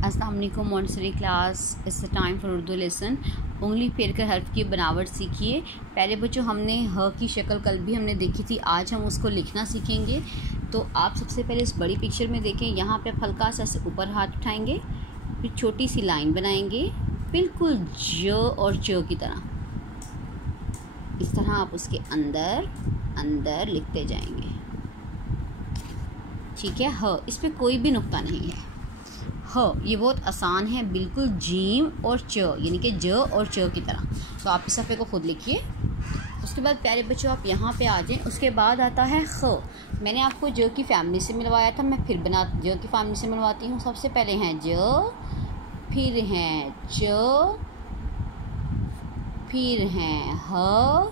अस्सलाम वालेकुम Montessori class. It's time for Urdu lesson. उंगली फेर कर हर्फ की बनावट सीखिए। पहले बच्चों हमने ह की शक्ल कल भी हमने देखी थी, आज हम उसको लिखना सीखेंगे। तो आप सबसे पहले इस बड़ी पिक्चर में देखें, यहाँ पे हल्का सा से ऊपर हाथ उठाएंगे, फिर छोटी सी लाइन बनाएंगे बिल्कुल ज और च की तरह। इस तरह आप उसके अंदर अंदर लिखते जाएंगे, ठीक है। ह इस पर कोई भी नुक्ता नहीं है। ह ये बहुत आसान है, बिल्कुल जीम और च यानी कि ज और च की तरह। तो आप इस सफ़े को खुद लिखिए। उसके बाद प्यारे बच्चों आप यहाँ पे आ जाएं। उसके बाद आता है ख। मैंने आपको ज की फैमिली से मिलवाया था, मैं फिर ज की फैमिली से मिलवाती हूँ। सबसे पहले हैं ज, फिर हैं च, फिर हैं ह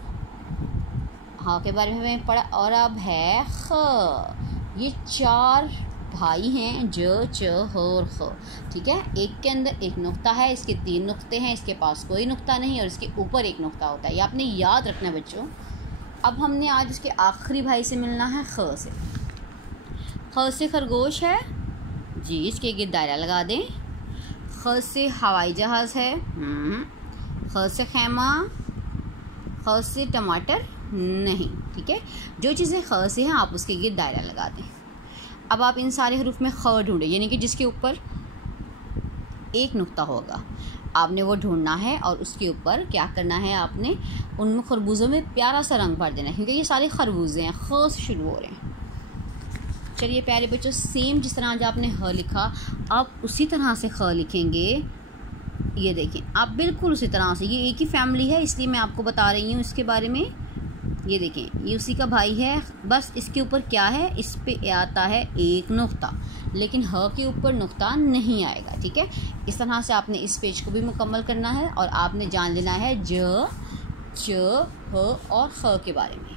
के बारे में हमें पढ़ा, और अब है ख। ये चार भाई हैं, ज, च, ह और ख, ठीक है। एक के अंदर एक नुक्ता है, इसके 3 नुक्ते हैं, इसके पास कोई नुक्ता नहीं और इसके ऊपर एक नुक्ता होता है। ये आपने याद रखना बच्चों। अब हमने आज इसके आखिरी भाई से मिलना है ख से। ख से खरगोश है जी, इसके गिर्द दायरा लगा दें। ख से हवाई जहाज़ है, ख से खैमा, ख से टमाटर नहीं, ठीक है। जो चीज़ें ख से हैं आप उसके गिर्द दायरा लगा दें। अब आप इन सारे हरूफ में ख ढूंढें, यानी कि जिसके ऊपर एक नुक्ता होगा आपने वो ढूंढना है, और उसके ऊपर क्या करना है, आपने उन खरबूजों में प्यारा सा रंग भर देना है, क्योंकि ये सारे खरबूजे हैं, ख से शुरू हो रहे हैं। चलिए प्यारे बच्चों, सेम जिस तरह आज आपने ह लिखा आप उसी तरह से ख लिखेंगे। ये देखें आप बिल्कुल उसी तरह से, ये एक ही फैमिली है इसलिए मैं आपको बता रही हूँ इसके बारे में। ये देखें ये उसी का भाई है, बस इसके ऊपर क्या है, इस पे आता है एक नुक्ता, लेकिन ह के ऊपर नुक्ता नहीं आएगा, ठीक है। इस तरह से आपने इस पेज को भी मुकम्मल करना है और आपने जान लेना है ज, च, ह और ख के बारे में।